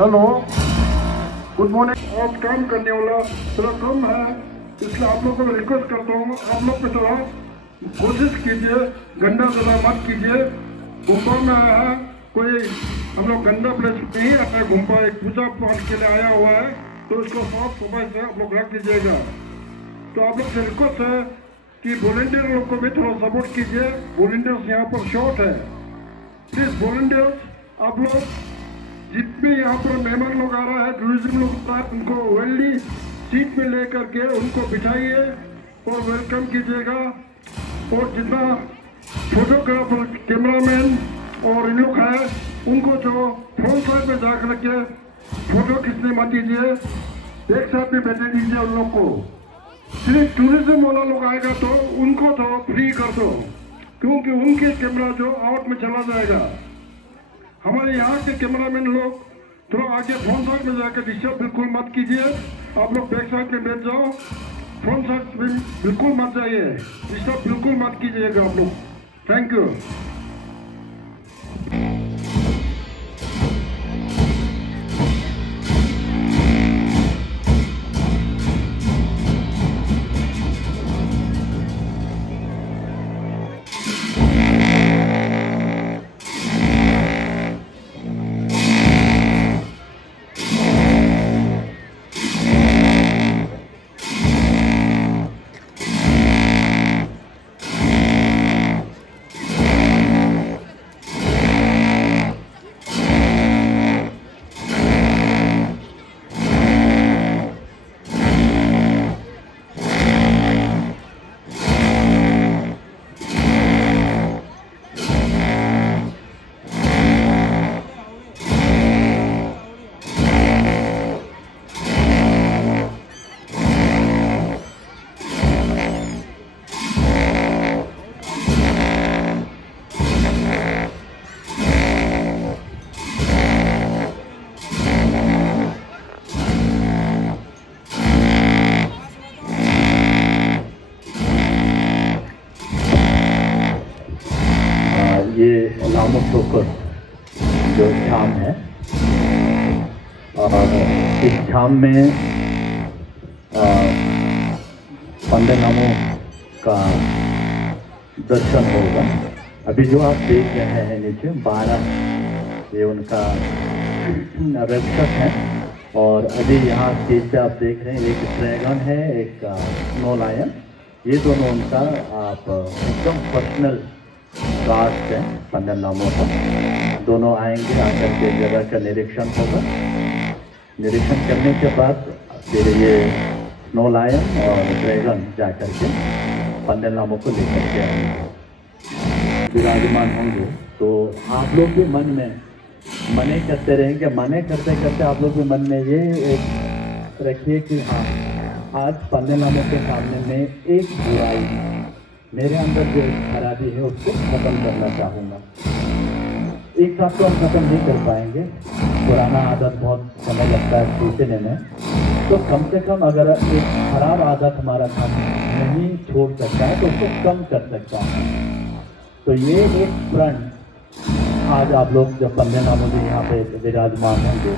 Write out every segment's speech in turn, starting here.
Hello, good morning. आज काम करने वाला थोड़ा कम है, इसलिए आप लोगों को रिक्वेस्ट करता हूँ, आप लोग पे थोड़ा कोशिश कीजिए, गंदा ज़्यादा मत कीजिए। गुम्बा में आया है कोई, हम लोग गंदा प्लेस नहीं आता। गुम्बा एक पूजा पाठ के लिए आया हुआ है, तो इसको साफ सफाई से आप लोग रख दीजिएगा। तो आप लोग से रिक्वेस्ट है कि वॉलेंटियर लोग को भी थोड़ा सपोर्ट कीजिए। वॉलेंटियर्स यहाँ पर शॉर्ट है, प्लीज वॉलेंटियर्स आप लोग जितने यहाँ पर मेहमान लोग आ रहा है, टूरिज्म लोग आ रहा है, उनको वेल्ली सीट पे ले करके उनको बिठाइए और वेलकम कीजिएगा। और जितना फोटोग्राफर, कैमरामैन और इन लोग है, उनको जो फ्रंट साइड पे जा करके फोटो खींचने मत दीजिए, एक साथ में बैठने दीजिए उन लोग को। सिर्फ टूरिज्म वाला लोग आएगा तो उनको तो फ्री कर दो, क्योंकि उनके कैमरा जो आउट में चला जाएगा। हमारे यहाँ के कैमरामैन लोग थोड़ा आगे फ्रंट साइड में जाकर डिस्टर्ब बिल्कुल मत कीजिए। आप लोग बैक साइड में बैठ जाओ, फ्रंट साइड में बिल्कुल मत जाइए, डिस्टर्ब बिल्कुल मत कीजिएगा आप लोग। Thank you. ये लामो ठोकर जो छाम है, और इस छाम में पंडे लामो का दर्शन होगा। अभी जो आप देख रहे हैं नीचे 12 ये उनका रक्षक है, और अभी यहाँ स्टेज पे आप देख रहे हैं एक ड्रैगन है, एक स्नो लायन। ये दोनों उनका आप एकदम पर्सनल गार्ड्स हैं पंडे लामो का। दोनों आएंगे, आकर के जगह का निरीक्षण होगा। निरीक्षण करने के बाद फिर ये स्नो लायन और ड्रैगन जाकर के पंडे लामो को लेकर के आएंगे, विराजमान होंगे। तो आप लोग भी मन में मने करते रहेंगे, मने करते करते आप लोग भी मन में ये एक रखिए कि हाँ, आज पंडे लामो के सामने में एक बुराई, मेरे अंदर जो खराबी है उसको खत्म करना चाहूँगा। एक साथ तो हम खत्म नहीं कर पाएंगे, पुराना आदत बहुत समय लगता है छूटने में। तो कम से कम अगर एक खराब आदत हमारा काम नहीं छोड़ सकता है तो उसको कम कर सकता है। तो ये एक प्रण आज आप लोग जब पंडे लामो जी यहाँ पे विराजमान होंगे,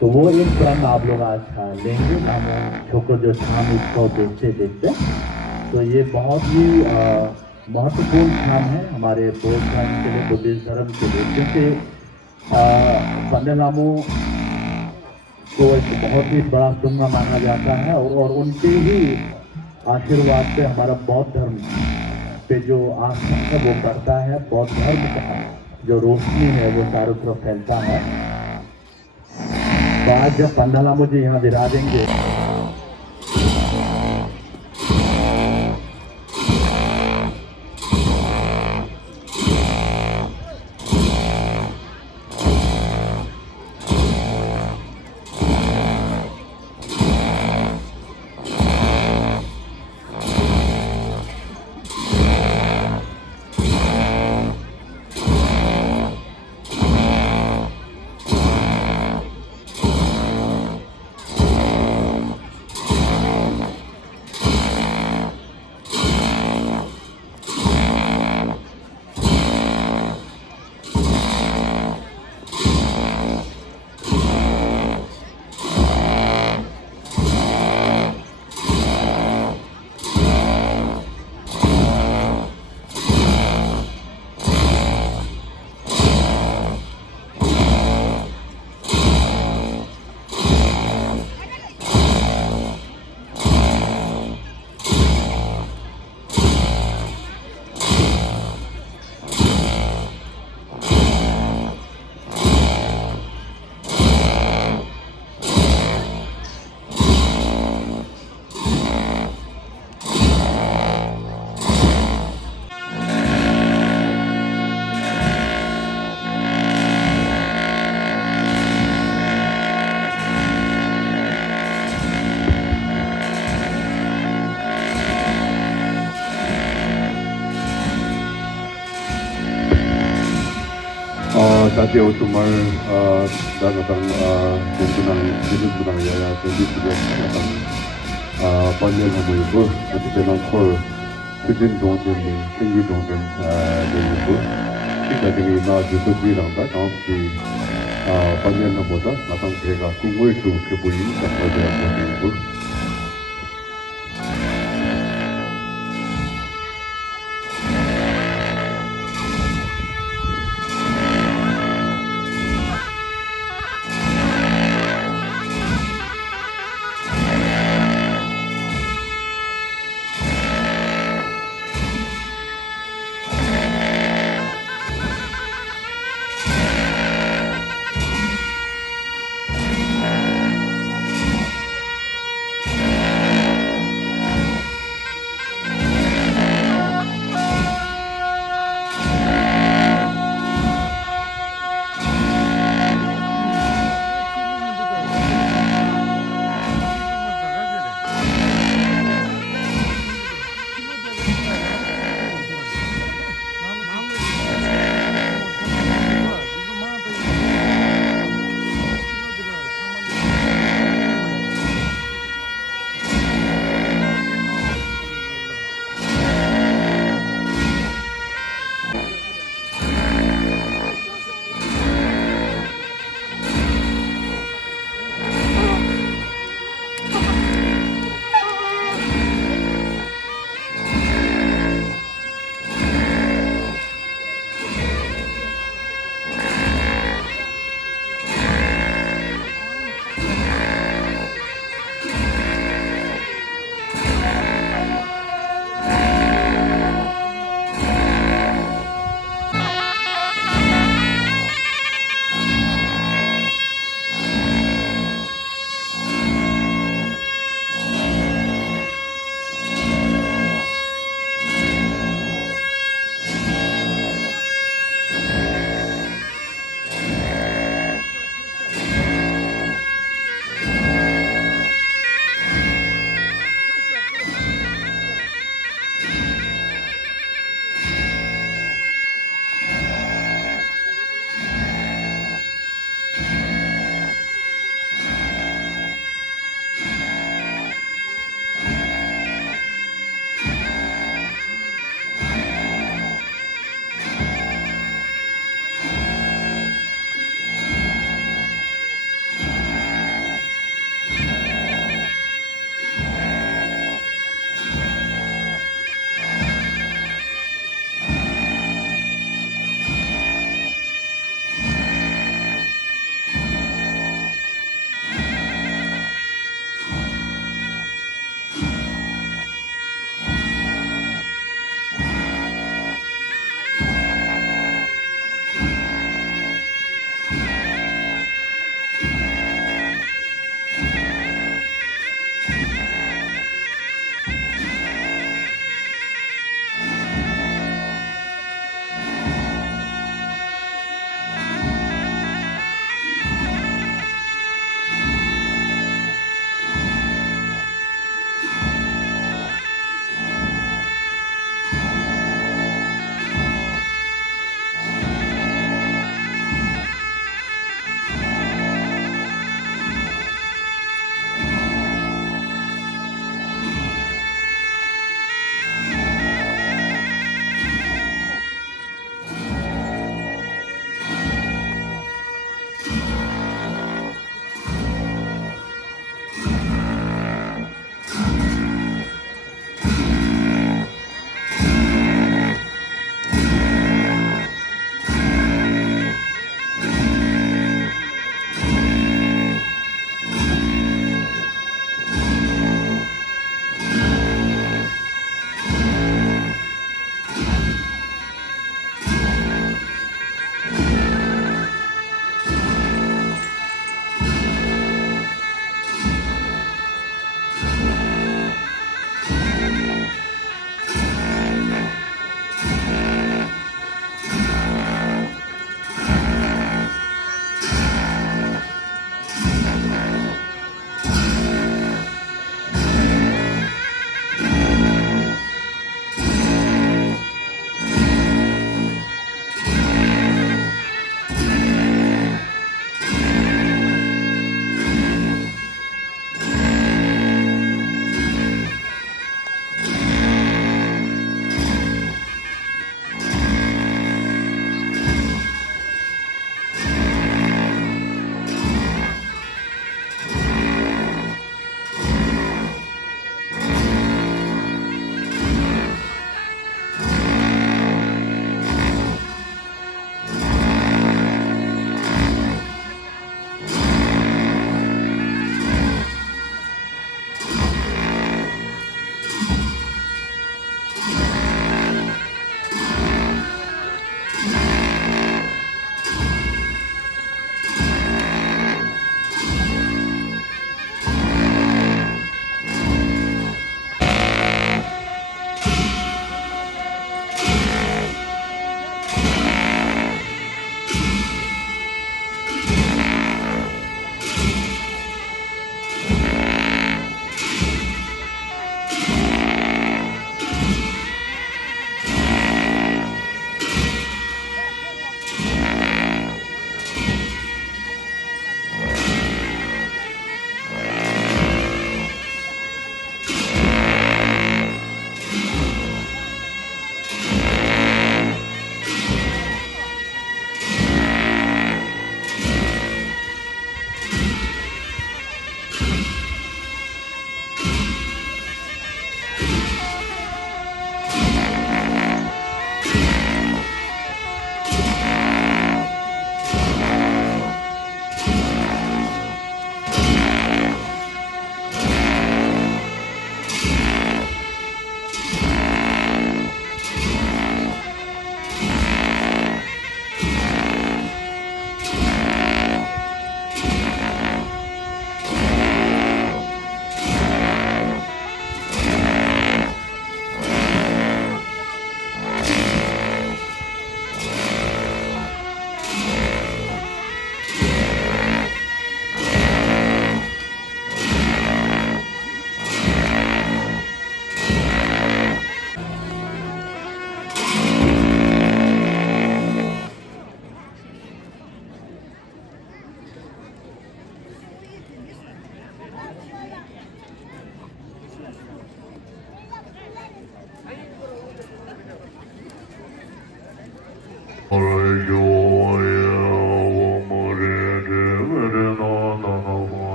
तो वो एक प्रण आप लोग आज लेंगे। लामो ठोकर जो छाम इसको देखते देखते, तो ये बहुत ही महत्वपूर्ण स्थान है हमारे बौद्ध धर्म के लिए, बुद्धिस्ट धर्म के लिए, क्योंकि पंडे लामो को एक बहुत ही बड़ा शुभ माना जाता है, और उनके ही आशीर्वाद से हमारा बौद्ध धर्म पे जो आस्था है वो बढ़ता है। बौद्ध धर्म का जो रोशनी है वो चारों तरफ फैलता है। तो आज जब पंडे लामो जी यहाँ विराजेंगे, Dia Utumar dagatang Tentunang Tinunang Yaya Tendusugan dagatang Palden Lhamo ibu Nanti tenang kor Sujin Dongden ni Chunyi Dongden ibu Kita dengan na Yusuf bilang dah Kau si Palden Lhamo dah Natang kega kumul tu kebui Tak ada yang ibu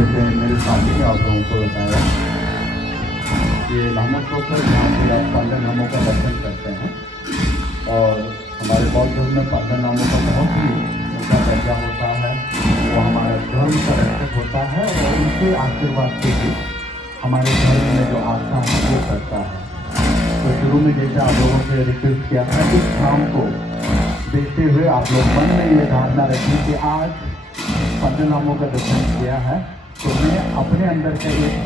जैसे मेरे साथी ने आप लोगों को बताया ये लामो प्रोकर यहाँ पे आप पाल्डन लामो का दर्शन करते हैं और हमारे बौद्ध धर्म में पाल्डन लामो का बहुत ही ऊँचा दर्जा होता है। वो हमारा धर्म का रक्षक होता है और उनके आशीर्वाद से भी हमारे धर्म में जो आस्था है वो करता है। तो शुरू में जैसे आप लोगों से रिक्वेस्ट किया था इस शाम को देखते हुए आप लोग मन में ये धारणा रखें कि आज पाल्डन लामो का दर्शन किया है तो मैं अपने अंदर का एक